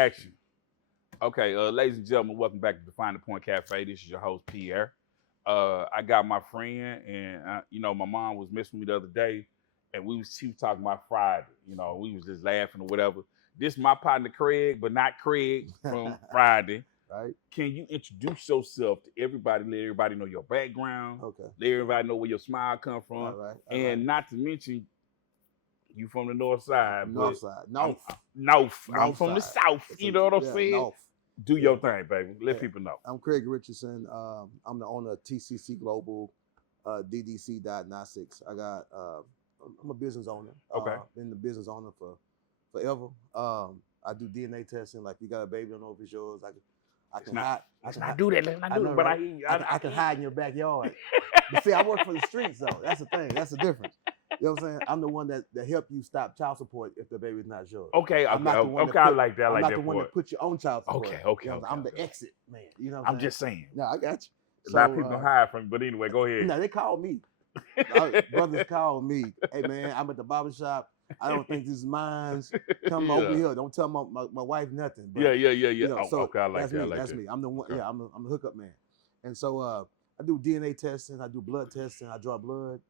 Action. Okay, ladies and gentlemen, welcome back to the Final Point Cafe. This is your host, Pierre. I got my friend, and my mom was messing with me the other day, and she was talking about Friday. We was just laughing or whatever. This is my partner, Craig, but not Craig from Friday. Right. Can you introduce yourself to everybody? Let everybody know your background. Okay. Let everybody know where your smile come from. All right. And not to mention, you from the north side. North side. North. I'm from the south. You know what I'm saying? North. Do your thing, baby. Let people know. I'm Craig Richardson. I'm the owner of TCC Global, DDC Diagnostics. I'm a business owner. Okay. Been the business owner for forever. I do DNA testing. Like, you got a baby, I don't know if it's yours. I can hide. Let's not do that. But right? I can hide in your backyard. But see, I work for the streets, though. That's the thing. That's the difference. You know what I'm saying? I'm the one that help you stop child support if the baby's not yours. Okay, I like that. I'm not the one that put your own child support. Okay. I'm the exit man. You know what I'm just saying. No, I got you. A lot of people hide from me, but anyway, go ahead. No, they call me. Brothers call me. Hey, man, I'm at the barbershop. I don't think this is mine. Come over here. Don't tell my wife nothing. But, yeah. So I like that. That's me. I'm the one. Yeah, I'm a hookup man. And so I do DNA testing. I do blood testing. I draw blood.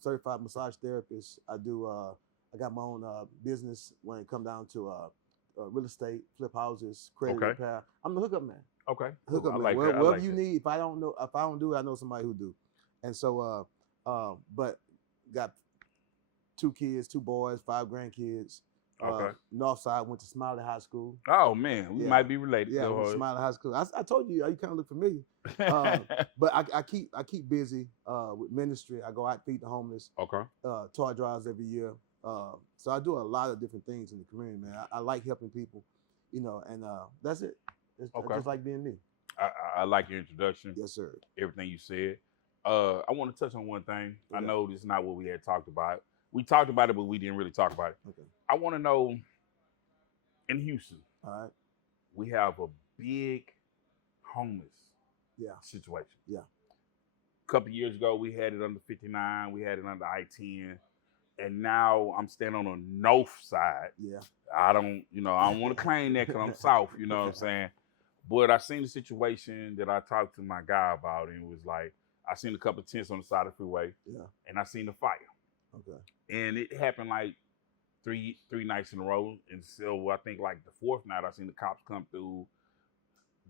Certified massage therapist. I got my own business when it come down to real estate, flip houses, credit repair. I'm the hookup man. Okay. Hookup man. Like Whatever you need. If I don't do it, I know somebody who do. And so but got 2 kids, 2 boys, 5 grandkids. Okay. North side, went to Smiley High School. Oh man, we might be related. Yeah, went to Smiley High School. I told you kind of look familiar. But I keep busy with ministry. I go out feed the homeless. Okay. Toy drives every year. So I do a lot of different things in the community, man. I like helping people, and that's it. It's just like being me. I like your introduction. Yes, sir. Everything you said. I want to touch on one thing. Okay. I know this is not what we had talked about. We talked about it, but we didn't really talk about it. Okay. I want to know, in Houston, all right, we have a big homeless situation. Yeah. A couple of years ago, we had it under 59. We had it under I-10. And now I'm standing on the north side. Yeah. I don't want to claim that because I'm south, you know what I'm saying? But I seen the situation that I talked to my guy about, and it was like, I seen a couple of tents on the side of the freeway. Yeah. And I seen the fire. Okay. And it happened like three nights in a row. And so I think like the 4th night, I seen the cops come through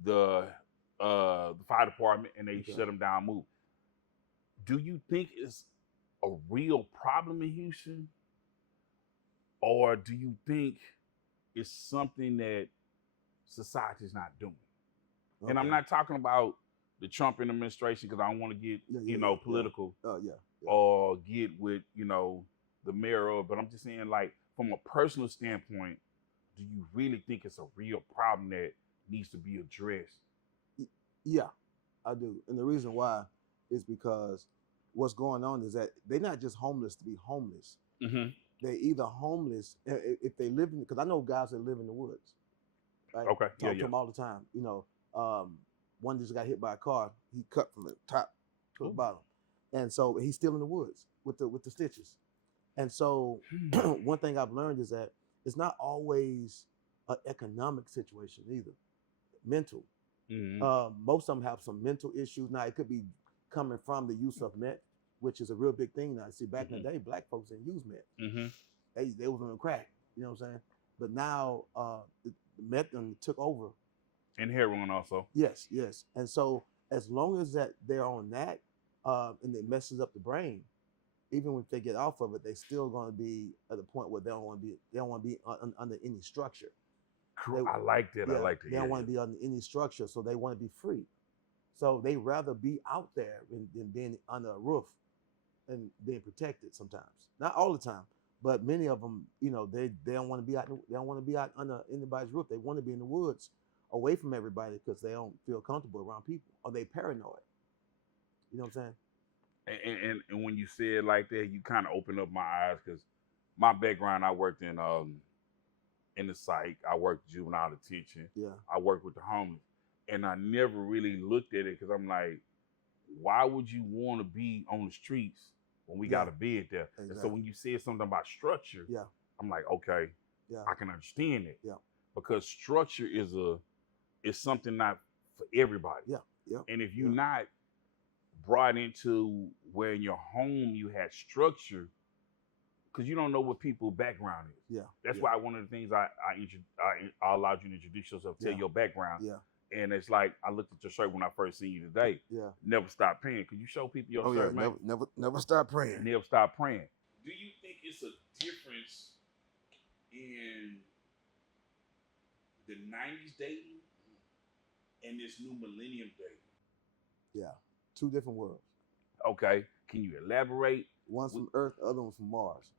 the fire department, and they shut them down, move. Do you think it's a real problem in Houston? Or do you think it's something that society's not doing? Okay. And I'm not talking about the Trump administration, because I don't want to get, political. Or get with, the mayor, but I'm just saying, like, from a personal standpoint, do you really think it's a real problem that needs to be addressed? Yeah, I do. And the reason why is because what's going on is that they're not just homeless to be homeless. Mm-hmm. They're either homeless if they live in, because I know guys that live in the woods. Right? Okay. Talk to them all the time. One just got hit by a car. He cut from the top to the bottom. And so he's still in the woods with the stitches. And so one thing I've learned is that it's not always an economic situation either. Mental. Mm-hmm. Most of them have some mental issues. Now, it could be coming from the use of meth, which is a real big thing now. See, back in the day, black folks didn't use meth. Mm-hmm. They was on the crack, you know what I'm saying? But now the meth took over. And heroin also. Yes. And so as long as that they're on that, and it messes up the brain, even if they get off of it, they still going to be at the point where they don't want to be under any structure. I like that. Yeah, I like that. They don't want to be under any structure, so they want to be free. So they rather be out there than being under a roof and being protected sometimes. Not all the time, but many of them, they don't want to be out. They don't want to be out under anybody's roof. They want to be in the woods, away from everybody, because they don't feel comfortable around people, or they paranoid. You know what I'm saying? And when you say it like that, you kind of open up my eyes, because my background, I worked in the psych. I worked juvenile detention. Yeah. I worked with the homeless. And I never really looked at it, because I'm like, why would you want to be on the streets when we got a bed there? Exactly. And so when you said something about structure, I'm like, okay, I can understand it. Yeah. because structure is something not for everybody. Yeah. Yeah. And if you're Yeah. not brought into where in your home you had structure, because you don't know what people's background is. Yeah. That's yeah. why one of the things I allowed you to introduce yourself, tell Yeah. your background. Yeah. And it's like I looked at your shirt when I first seen you today. Yeah. Never stop praying. Could you show people your shirt, man? Never stop praying. Never stop praying. Do you think it's a difference in the 90s dating and this new millennium dating? Yeah. Two different worlds. Okay. Can you elaborate? One's from Earth, the other one's from Mars.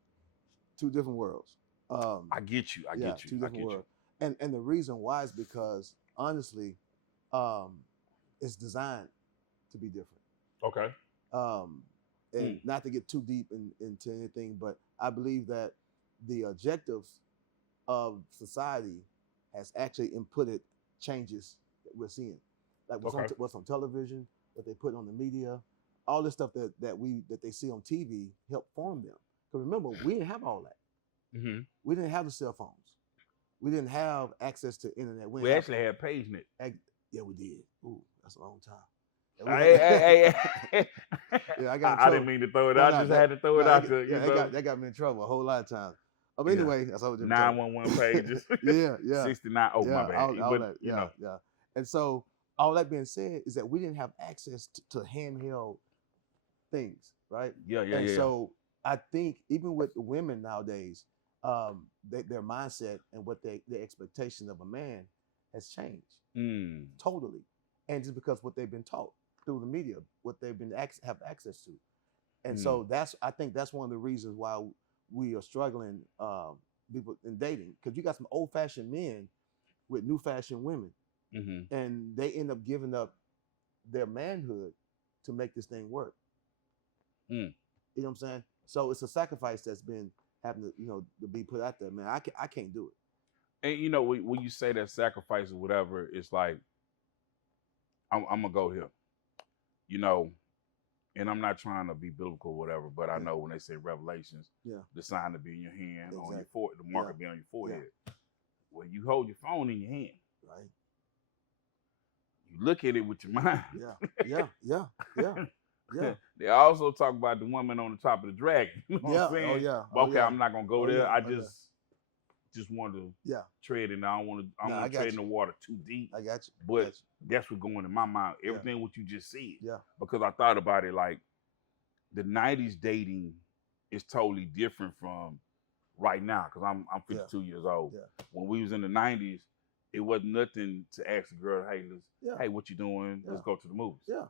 Two different worlds. I get you. I get you. Two different worlds. And the reason why is because honestly, it's designed to be different. Okay. And not to get too deep into anything, but I believe that the objectives of society has actually inputted changes that we're seeing, like what's on television, what they put on the media, all this stuff that they see on TV help form them. Because remember, we didn't have all that. Mm-hmm. We didn't have the cell phones. We didn't have access to internet. We actually had PageNet. Yeah, we did. Ooh, that's a long time. Hey. Yeah, I got. I didn't mean to throw it out. I just had to throw it out there. That got me in trouble a whole lot of times. Anyway, that's all. 911 pages. yeah. 69. Oh, my bad. All that, yeah. And so, all that being said, is that we didn't have access to handheld things, right? Yeah. So I think even with the women nowadays, their mindset and what their expectation of a man has changed totally, and just because what they've been taught through the media, what they've been have access to, and so I think that's one of the reasons why we are struggling, people in dating, because you got some old-fashioned men with new-fashioned women, and they end up giving up their manhood to make this thing work. You know what I'm saying? So it's a sacrifice that's been having to be put out there, man. I can't do it. And when you say that sacrifice or whatever, it's like I'm gonna go here, and I'm not trying to be biblical or whatever, but I know when they say Revelations, the sign to be in your hand, on your forehead, the mark to be on your forehead. Well, you hold your phone in your hand, right? You look at it with your mind. Yeah. They also talk about the woman on the top of the dragon. You know what I'm saying? Oh, yeah. Okay, I'm not gonna go there. I just want to tread in. I don't want to tread in the water too deep. I got you. But that's what's going in my mind. Everything what you just said. Yeah. Because I thought about it, like the 90s dating is totally different from right now. Because I'm 52 years old. Yeah. When we was in the 90s, it wasn't nothing to ask a girl, hey, what you doing? Let's go to the movies. Yeah.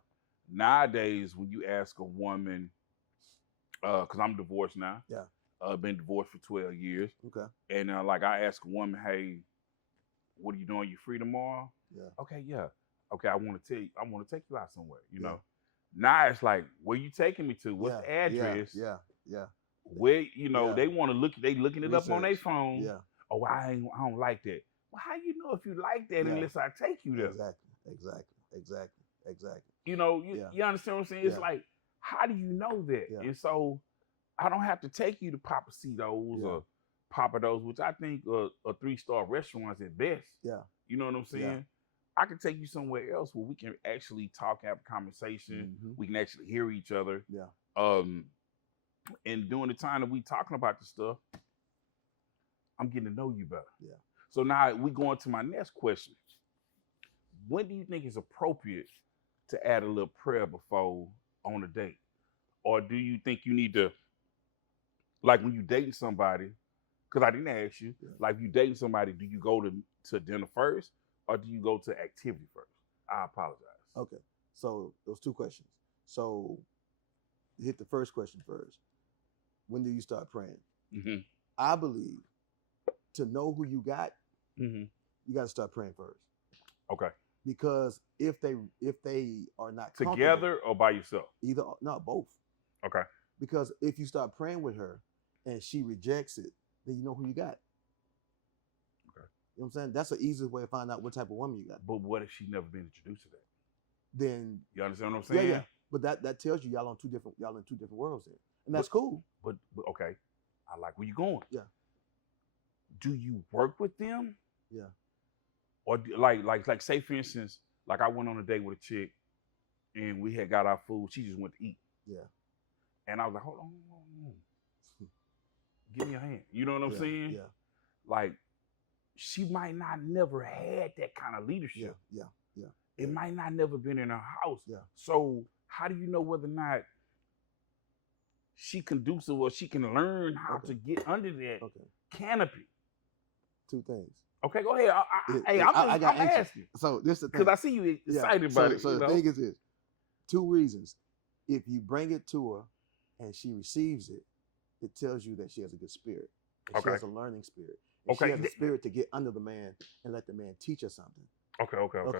Nowadays, when you ask a woman, because I'm divorced now. Yeah. Been divorced for 12 years. Okay. And like I ask a woman, hey, what are you doing? You free tomorrow? Yeah. Okay, yeah. Okay, I want to take you out somewhere, Now it's like, where you taking me to? What's the address? Yeah. Where, they want to they looking it up on their phone. Yeah. Oh, I don't like that. Well, how you know if you like that unless I take you there? Exactly. You understand what I'm saying? It's like, how do you know that? Yeah. And so I don't have to take you to Papacitos or Papados, which I think are 3-star restaurants at best. Yeah. You know what I'm saying? Yeah. I can take you somewhere else where we can actually talk, have a conversation. We can actually hear each other. Yeah. And during the time that we talking about this stuff, I'm getting to know you better. Yeah. So now we go into my next question. When do you think it's appropriate to add a little prayer before on a date? Or do you think you need to, like when you dating somebody, because I didn't ask you, like you dating somebody, do you go to dinner first or do you go to activity first? I apologize. Okay. So those two questions. So hit the first question first. When do you start praying? I believe to know who you got, you got to start praying first. Okay. Because if they are not together or by yourself, both. Okay. Because if you start praying with her and she rejects it, then you know who you got. Okay. You know what I'm saying? That's the easiest way to find out what type of woman you got. But what if she never been introduced to that? Then you understand what I'm saying? Yeah. But that tells you y'all in two different worlds there, and that's cool. But okay, I like where you're going. Yeah. Do you work with them? Yeah. Or like say for instance, like I went on a date with a chick and we had got our food. She just went to eat. Yeah. And I was like, hold on. Give me your hand. You know what I'm Yeah. saying? Yeah. Like, she might not never had that kind of leadership. Yeah. Yeah. It might not never been in her house. Yeah. So how do you know whether or not she conducive or she can learn how to get under that canopy? Two things. Okay, go ahead. I'm asking. So this is the thing. Because I see you excited about it. So the thing is this. 2 reasons. If you bring it to her and she receives it, it tells you that she has a good spirit. And she has a learning spirit. And she has a spirit to get under the man and let the man teach her something. Okay.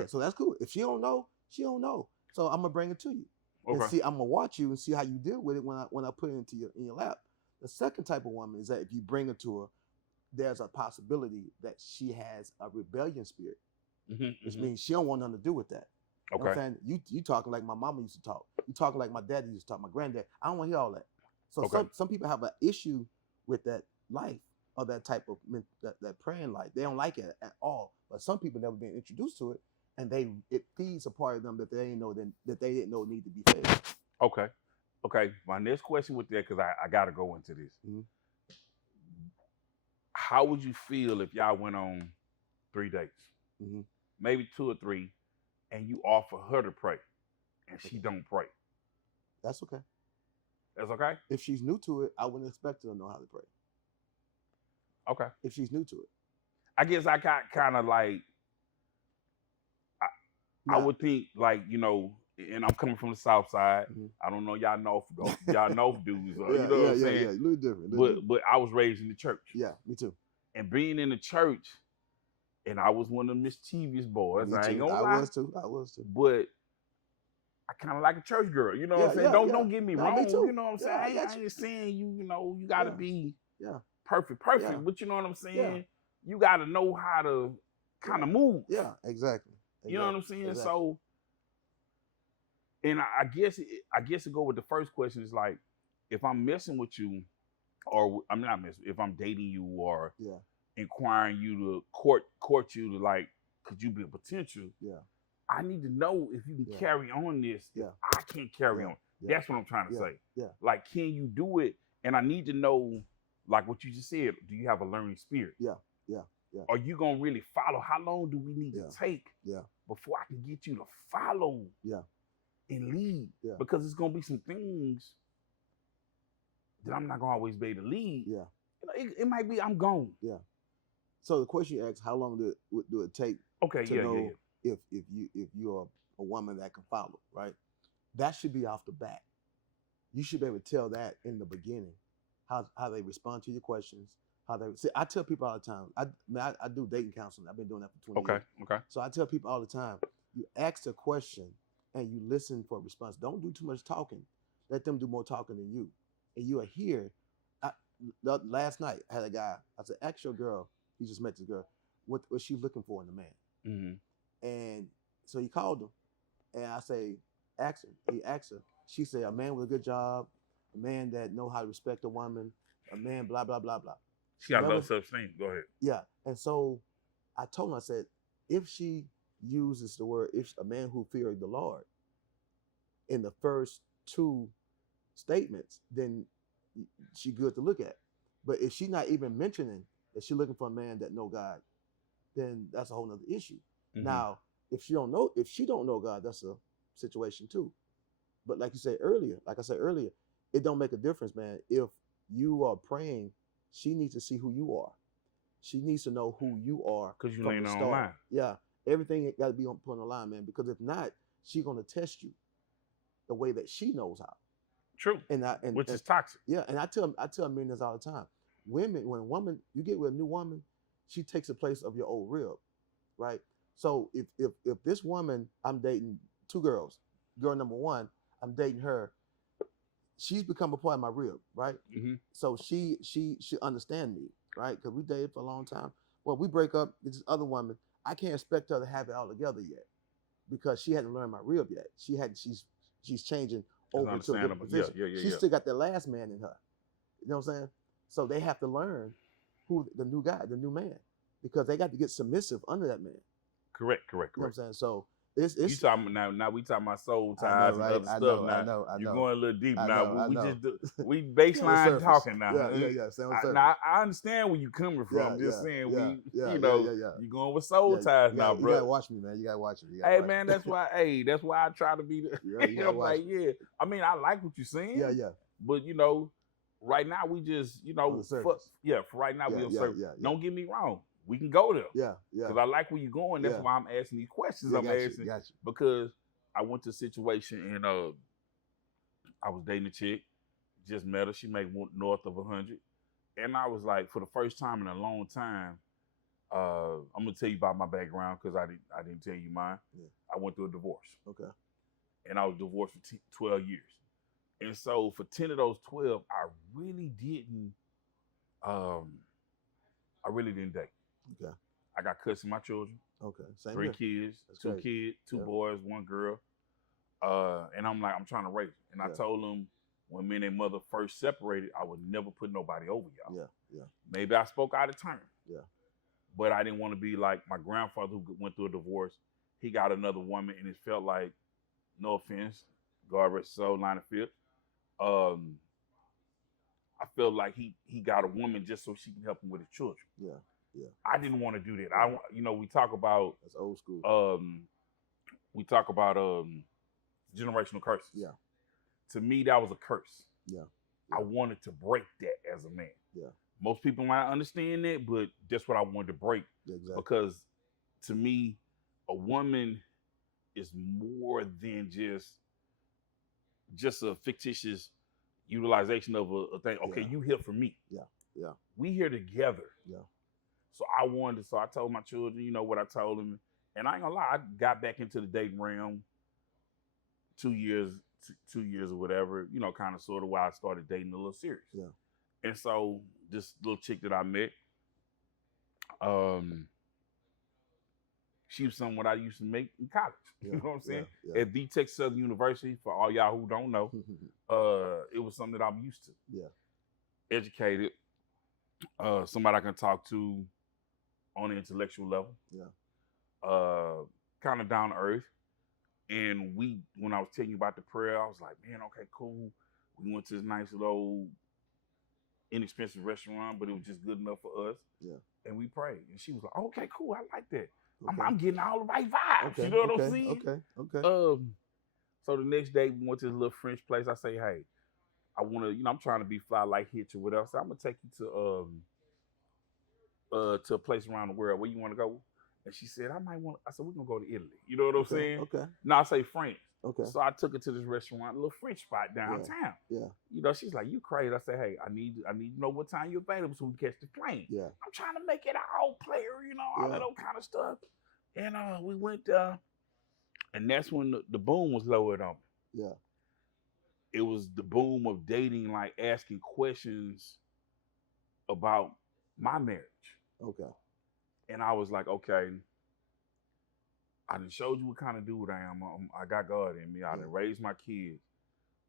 So that's cool. If she don't know, she don't know. So I'm gonna bring it to you. And see, I'm gonna watch you and see how you deal with it when I put it into in your lap. The second type of woman is that if you bring it to her, there's a possibility that she has a rebellion spirit. Which means she don't want nothing to do with that. You know what I'm saying? You talking like my mama used to talk. You talking like my daddy used to talk, my granddad. I don't want to hear all that. So some people have an issue with that life or that type of that praying life. They don't like it at all. But some people never been introduced to it, and it feeds a part of them that they didn't know need to be fed. Okay. My next question with that, because I got to go into this. How would you feel if y'all went on 3 dates, maybe 2 or 3, and you offer her to pray, and she don't pray? That's okay. That's okay? If she's new to it, I wouldn't expect her to know how to pray. Okay. If she's new to it. I guess I got kind of like, I would think like, you know, and I'm coming from the South Side. I don't know y'all know dudes. You know what I'm saying? Yeah, a little different. But I was raised in the church. Yeah, me too. And being in the church, and I was one of the mischievous boys. I ain't gonna lie. I was too. But I kind of like a church girl. You know what I'm saying? Don't get me wrong. You know what I'm saying? I ain't saying you gotta be perfect. But you know what I'm saying? Yeah. You gotta know how to kind of move. Yeah, exactly. You know what I'm saying? Exactly. So, and I guess to go with the first question is like, if I'm messing with you, or I'm not messing, if I'm dating you or inquiring you to court you to like, could you be a potential? Yeah. I need to know if you can carry on this. Yeah. I can't carry on. Yeah. That's what I'm trying to say. Yeah. Like, can you do it? And I need to know, like what you just said, do you have a learning spirit? Yeah. Are you gonna really follow? How long do we need to take before I can get you to follow and lead? Yeah. Because it's gonna be some things that I'm not gonna always be able to lead. Yeah. It might be I'm gone. Yeah. So the question you asked, how long do it take to know if you're a woman that can follow, right? That should be off the bat. You should be able to tell that in the beginning, how they respond to your questions. I tell people all the time. I do dating counseling. I've been doing that for 20 years. Okay. So I tell people all the time. You ask a question and you listen for a response. Don't do too much talking. Let them do more talking than you. And you are here. Last night I had a guy. I said, "Ask your girl." He just met this girl. What was she looking for in a man? And so he called him, and I say, "Ask her." He asked her. She said, "A man with a good job, a man that know how to respect a woman, a man blah blah blah blah." She got low self-esteem. Go ahead. Yeah, and so I told him, I said, if she uses the word, if a man who feared the Lord in the first 2 statements, then she good to look at. But if she's not even mentioning that she's looking for a man that know God, then that's a whole nother issue. Now, if she don't know God, that's a situation too. But like I said earlier, it don't make a difference, man. If you are praying, she needs to see who you are. She needs to know who you are. Because you're laying online. Yeah. Everything got to be put on the line, man. Because if not, she's going to test you the way that she knows how. True. Which is toxic. Yeah. And I tell men this all the time. When a woman, you get with a new woman, she takes the place of your old rib, right? So if this woman, I'm dating 2 girls, girl number 1, I'm dating her, she's become a part of my rib, right? So she understand me, right? Because we dated for a long time. Well, we break up with this other woman. I can't expect her to have it all together yet because she hadn't learned my rib yet. She's changing over to a different position. She still got the last man in her. You know what I'm saying? So they have to learn who the new guy, the new man. because they got to get submissive under that man. Correct. You know what I'm saying? So it's You talking now we talking about soul I know, ties right? and other I stuff know, now. I know, I You're know. going a little deep I now. know, I we know. just we On the baseline surface. talking now. Yeah. Stay on the surface. Now I understand where you coming from. Just saying you going with soul ties now, bro. You gotta watch me, man. You gotta watch me. Hey man, that's why I try to be the I'm like, me. I mean, I like what you're saying. Yeah. But right now we just, for right now we on surface. Don't get me wrong. We can go there. Yeah. Because I like where you're going. That's why I'm asking these questions. I'm asking because I went to a situation and I was dating a chick, just met her. She made north of 100, and I was like, for the first time in a long time, I'm gonna tell you about my background because I didn't tell you mine. Yeah. I went through a divorce. Okay. And I was divorced for 12 years, and so for 10 of those 12, I really didn't date. Okay. I got cussing my children. Okay. Same 3 here. kids, That's 2 great. kids, 2 boys, 1 girl. And I'm like, I'm trying to raise them. And I told them when me and their mother first separated, I would never put nobody over y'all. Yeah. Maybe I spoke out of turn. Yeah. But I didn't want to be like my grandfather who went through a divorce. He got another woman, and it felt like, no offense, God rest his soul, line of fifth. I felt like he got a woman just so she can help him with his children. Yeah. I didn't want to do that. We talk about that's old school. We talk about generational curses. Yeah. To me, that was a curse. Yeah. I wanted to break that as a man. Yeah. Most people might understand that, but that's what I wanted to break. Yeah, exactly. Because to me, a woman is more than just a fictitious utilization of a thing. Okay, you here for me. Yeah. We here together. Yeah. So I told my children, you know what I told them. And I ain't gonna lie, I got back into the dating realm 2 years or whatever, kind of sort of why I started dating a little serious. Yeah. And so this little chick that I met, she was someone I used to make in college. Yeah. You know what I'm saying? Yeah. At the Texas Southern University, for all y'all who don't know, it was something that I'm used to. Yeah. Educated, somebody I can talk to on an intellectual level. Yeah. Kind of down to earth. And when I was telling you about the prayer, I was like, man, okay, cool. We went to this nice little inexpensive restaurant, but it was just good enough for us. Yeah. And we prayed. And she was like, okay, cool. I like that. Okay. I'm getting all the right vibes. Okay. You know what I'm saying? Okay. So the next day we went to this little French place. I say, hey, I want to, I'm trying to be fly like Hitch or whatever. So I'm going to take you to a place around the world. Where you want to go? And she said, I said, we're going to go to Italy. You know what I'm saying? Okay. No, I say France. Okay. So I took her to this restaurant, a little French spot downtown. Yeah. She's like, you crazy. I said, hey, I need to know what time you're available so we can catch the plane. Yeah. I'm trying to make it all player, all that old kind of stuff. And we went there, and that's when the boom was lowered on me. Yeah. It was the boom of dating, like asking questions about my marriage. Okay. And I was like, okay, I done showed you what kind of dude I am. I got God in me. I done raised my kids.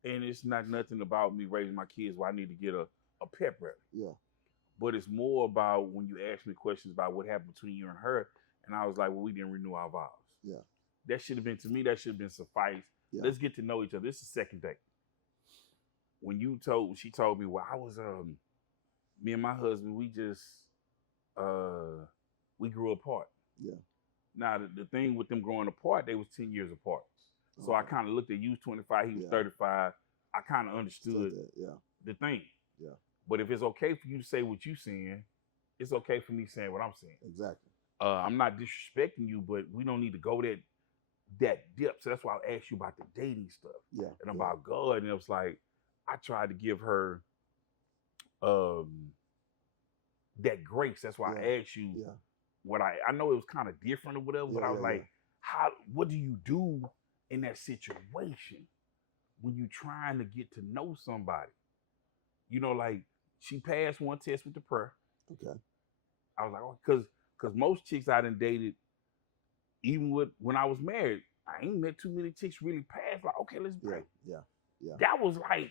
And it's not nothing about me raising my kids where I need to get a pep rally. Yeah. But it's more about when you ask me questions about what happened between you and her. And I was like, well, we didn't renew our vows. Yeah. That should have been, to me, that should have been suffice. Yeah. Let's get to know each other. This is the second date. When she told me, well, I was, me and my husband, we just, we grew apart. Yeah. Now, the thing with them growing apart, they was 10 years apart. So I kind of looked at you was 25, he was 35. I kind of understood the thing. Yeah. But if it's okay for you to say what you're saying, it's okay for me saying what I'm saying. Exactly. I'm not disrespecting you, but we don't need to go that depth. So that's why I asked you about the dating stuff. Yeah. And about God. And it was like, I tried to give her that grace. That's why I asked you what I know it was kind of different or whatever, but I was like, what do you do in that situation when you're trying to get to know somebody? Like she passed one test with the prayer. Okay. I was like, oh, because most chicks I done dated, even when I was married, I ain't met too many chicks really pass. Like, okay, let's break. Yeah. That was like,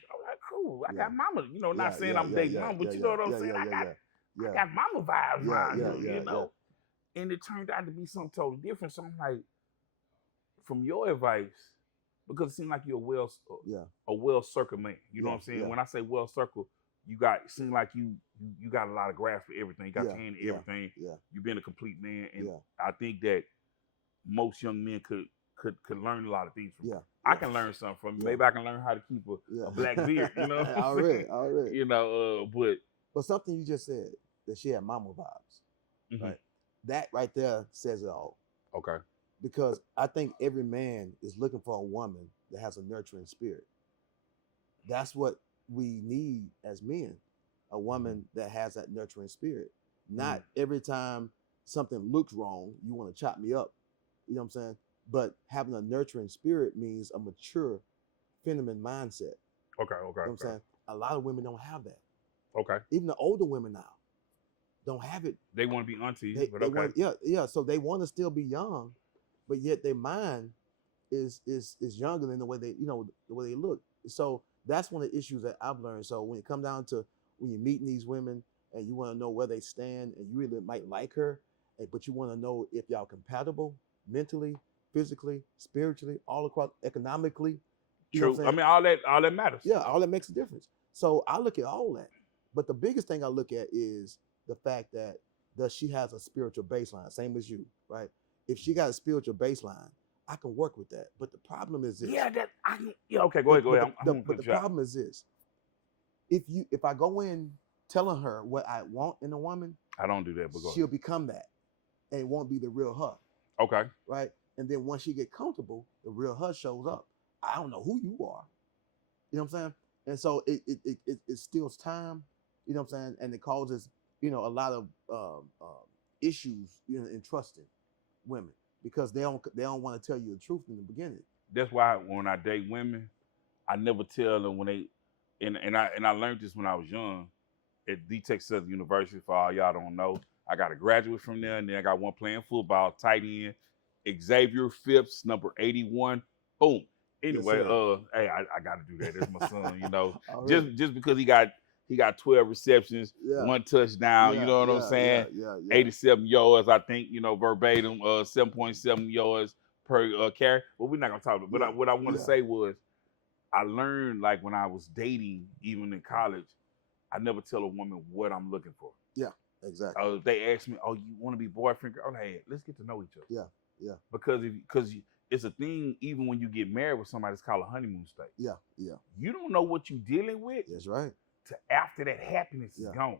cool. I got mama. Not saying I'm dating mama, but you know what I'm saying. I got mama vibes, you know. And it turned out to be something totally different. So I'm like, from your advice, because it seemed like you're a well circled man. You know what I'm saying? Yeah. When I say well circled, it seemed like you got a lot of grasp for everything. You got your hand in everything. Yeah. You've been a complete man, and Yeah. I think that most young men could learn a lot of things from you. Yeah. I can learn something from you. Yeah. Maybe I can learn how to keep a black beard. You know? All right. You know, but something you just said that she had mama vibes, right? That right there says it all. Okay. Because I think every man is looking for a woman that has a nurturing spirit. That's what we need as men, a woman that has that nurturing spirit. Not every time something looks wrong, you want to chop me up. You know what I'm saying? But having a nurturing spirit means a mature, feminine mindset. Okay. You know what I'm saying? A lot of women don't have that. Okay. Even the older women now don't have it. They want to be aunties, but they okay. Want, so they want to still be young, but yet their mind is younger than the way the way they look. So that's one of the issues that I've learned. So when it comes down to when you're meeting these women and you want to know where they stand and you really might like her, but you want to know if y'all compatible mentally, physically, spiritually, all across, economically. True. I mean, all that matters. Yeah, all that makes a difference. So I look at all that. But the biggest thing I look at is the fact that she has a spiritual baseline, same as you, right? If she got a spiritual baseline, I can work with that. But the problem is this. Okay, go ahead. But the problem is this. If I go in telling her what I want in a woman, I don't do that, but she'll become that. And it won't be the real her. Okay. Right? And then once she get comfortable, the real her shows up. I don't know who you are. You know what I'm saying? And so it steals time, you know what I'm saying? And it causes, a lot of issues, in trusting women because they don't want to tell you the truth in the beginning. That's why when I date women, I never tell them when they and I learned this when I was young at the Texas Southern University. For all y'all don't know, I got a graduate from there, and then I got one playing football, tight end, Xavier Phipps, number 81. Boom. Anyway, yes, hey, I got to do that. That's my son, right. just because he got 12 receptions, one touchdown, you know what I'm saying? 87 yards, I think, verbatim, 7.7 yards per carry. But we're not gonna talk about it. But what I want to say was, I learned, like, when I was dating, even in college, I never tell a woman what I'm looking for. Yeah, exactly. They ask me, "Oh, you want to be boyfriend?" Oh, hey, let's get to know each other. Yeah. Because it's a thing, even when you get married with somebody, it's called a honeymoon stage. Yeah. You don't know what you're dealing with. That's right. To after that happiness is gone.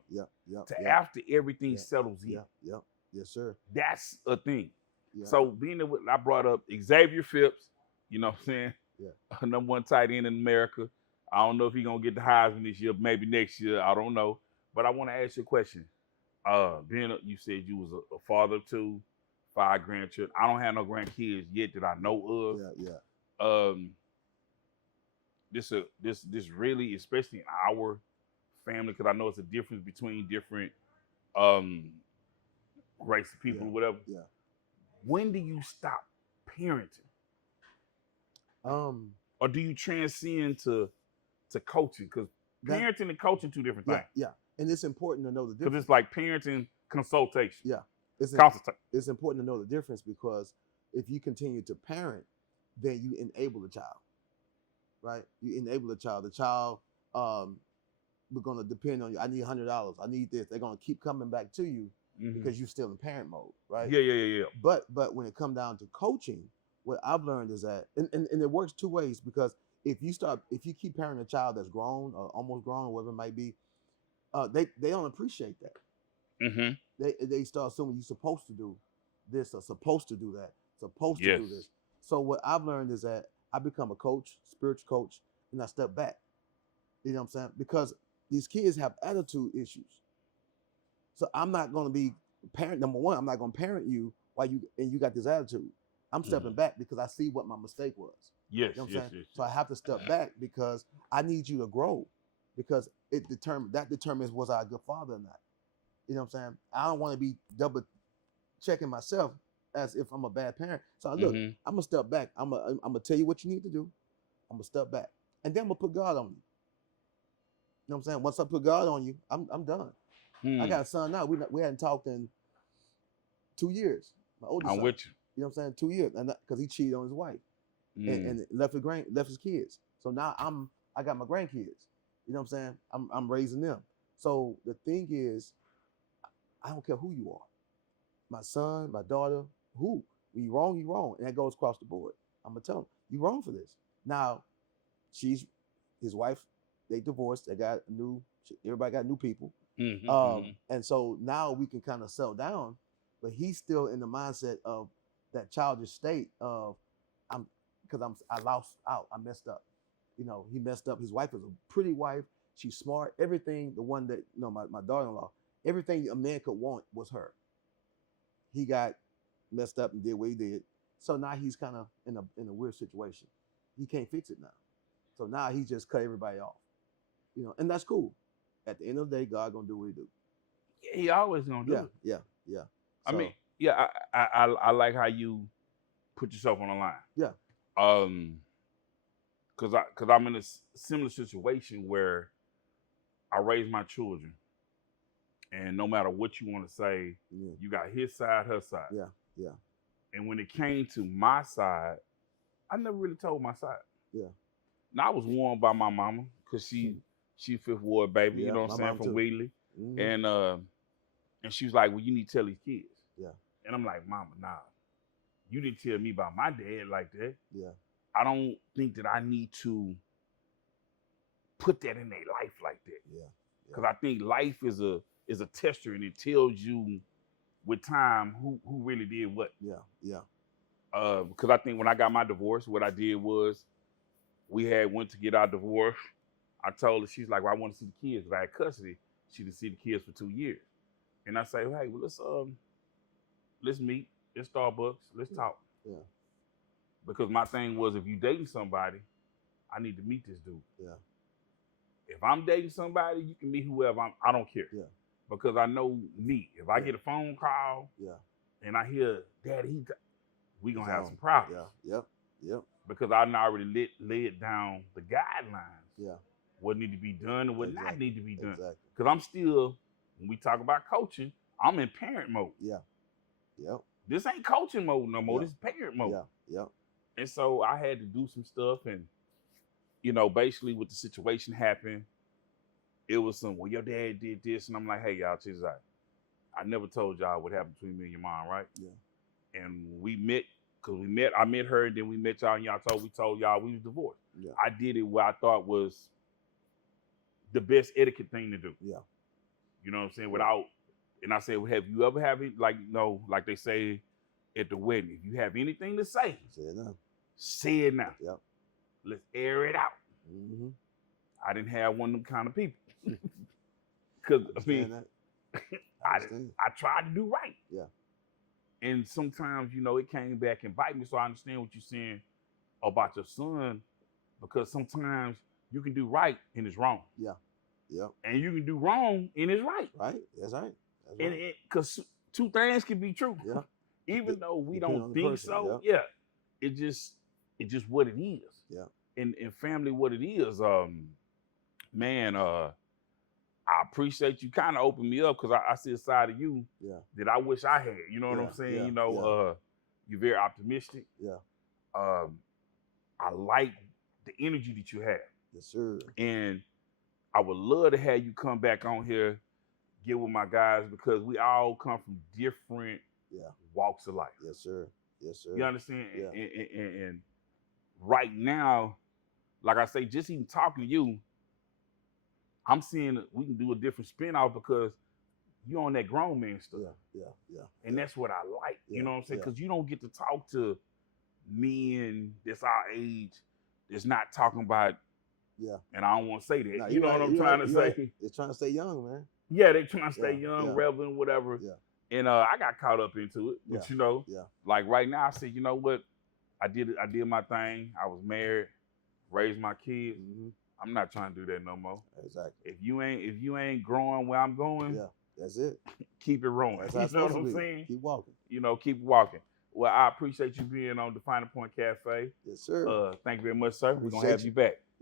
After everything settles in. Yeah. Yes, sir. That's a thing. Yeah. So being there, I brought up Xavier Phipps, you know what I'm saying? Yeah. Number one tight end in America. I don't know if he's going to get the Heisman this year, maybe next year. I don't know. But I want to ask you a question. You said you was a father of 2, 5 grandchildren. I don't have no grandkids yet that I know of. This really, especially in our family, because I know it's a difference between different race of people or whatever. Yeah. When do you stop parenting? Or do you transcend to coaching? Because parenting and coaching 2 different things. Yeah. And it's important to know the difference. Because it's like parenting consultation. Yeah. It's important to know the difference because if you continue to parent, then you enable the child. Right? You enable the child. The child, we're going to depend on you. I need $100. I need this. They're going to keep coming back to you because you're still in parent mode, right? Yeah. But when it comes down to coaching, what I've learned is that, and it works 2 ways because if you keep parenting a child that's grown or almost grown or whatever it might be, they don't appreciate that. They start assuming you're supposed to do this or supposed to do that, supposed to do this. So what I've learned is that I become a coach, spiritual coach, and I step back. You know what I'm saying? Because these kids have attitude issues. So I'm not going to be parent. Number one, I'm not going to parent you while you got this attitude. I'm stepping back because I see what my mistake was. Yes, you know what I'm saying? So I have to step back because I need you to grow because that determines was I a good father or not. You know what I'm saying? I don't want to be double checking myself as if I'm a bad parent. So look, I'm gonna step back. I'm gonna tell you what you need to do. I'm gonna step back, and then I'm gonna put God on you. You know what I'm saying? Once I put God on you, I'm done. I got a son now. We hadn't talked in 2 years. My oldest I'm son. with you. You know what I'm saying? 2 years, and because he cheated on his wife and left his kids. So now I got my grandkids. You know what I'm saying? I'm raising them. So the thing is, I don't care who you are, my son, my daughter, who. When you wrong, you wrong, and that goes across the board. I'm gonna tell him you wrong for this. Now, his wife. They divorced. They got everybody got new people. And so now we can kind of settle down, but he's still in the mindset of that childish state of I lost out. I messed up. You know, he messed up. His wife is a pretty wife. She's smart. Everything, the one that, my daughter-in-law, everything a man could want was her. He got messed up and did what he did. So now he's kind of in a weird situation. He can't fix it now. So now he just cut everybody off. You know, and that's cool. At the end of the day, God gonna do what he do. Yeah, he always gonna do it. Yeah. I mean, yeah, I like how you put yourself on the line. Yeah. Cause I'm in a similar situation where I raise my children, and no matter what you want to say, you got his side, her side. Yeah. And when it came to my side, I never really told my side. Yeah. Now I was warned by my mama because she Fifth Ward baby, you know what I'm saying, from Wheatley. And she was like, well, you need to tell these kids. Yeah. And I'm like, mama, nah, you didn't tell me about my dad like that. Yeah. I don't think that I need to put that in their life like that. Yeah. Because I think life is a tester, and it tells you with time who really did what. Yeah. Because I think when I got my divorce, what I did was we went to get our divorce. I told her, she's like, well, I want to see the kids because I had custody. She didn't see the kids for 2 years. And I say, hey, well, let's meet at Starbucks. Let's talk. Yeah. Because my thing was, if you dating somebody, I need to meet this dude. Yeah. If I'm dating somebody, you can meet whoever. I don't care. Yeah. Because I know me. If I get a phone call, and I hear, Daddy, we gonna have some problems. Yep. Because I already laid down the guidelines. Yeah. What need to be done and what not need to be done. Exactly. Because I'm still, when we talk about coaching, I'm in parent mode. Yeah. Yep. This ain't coaching mode no more. Yeah. This is parent mode. Yeah. And so I had to do some stuff, and basically what the situation happened, it was well, your dad did this, and I'm like, hey, y'all, check this out. I never told y'all what happened between me and your mom, right? Yeah. And we met, I met her, and then we met y'all, and we told y'all we was divorced. Yeah. I did it what I thought was the best etiquette thing to do. Yeah. You know what I'm saying? And I said, well, have you ever had it, like they say at the wedding, if you have anything to say, say it now. Yep. Let's air it out. Mm-hmm. I didn't have one of them kind of people. Because, I tried to do right. Yeah. And sometimes, it came back and bite me. So I understand what you're saying about your son, because sometimes you can do right and it's wrong. Yeah. Yep. And you can do wrong and it's right. Right. That's right. And because two things can be true. Yeah. Even though we don't think so. Yeah. It just what it is. Yeah. And family, what it is, man, I appreciate you kind of opening me up, because I see a side of you that I wish I had. You know what I'm saying? You're very optimistic. Yeah. I like the energy that you have. Yes, sir. And I would love to have you come back on here, get with my guys, because we all come from different walks of life. Yes, sir. Yes, sir. You understand? Yeah. And right now, like I say, just even talking to you, I'm seeing we can do a different spin off, because you're on that grown man stuff. Yeah. And that's what I like. You know what I'm saying? Because you don't get to talk to men that's our age that's not talking about. Yeah. And I don't want to say that. No, you know what I'm trying to say? They're trying to stay young, man. Yeah, they're trying to stay young, relevant, whatever. Yeah. And I got caught up into it. But like right now, I said, you know what? I did my thing. I was married, raised my kids. Mm-hmm. I'm not trying to do that no more. Exactly. If you ain't growing where I'm going, that's it. Keep it rolling. That's you know what I'm saying? Keep walking. Keep walking. Well, I appreciate you being on Defining Point Cafe. Yes, sir. Thank you very much, sir. We're gonna have you back.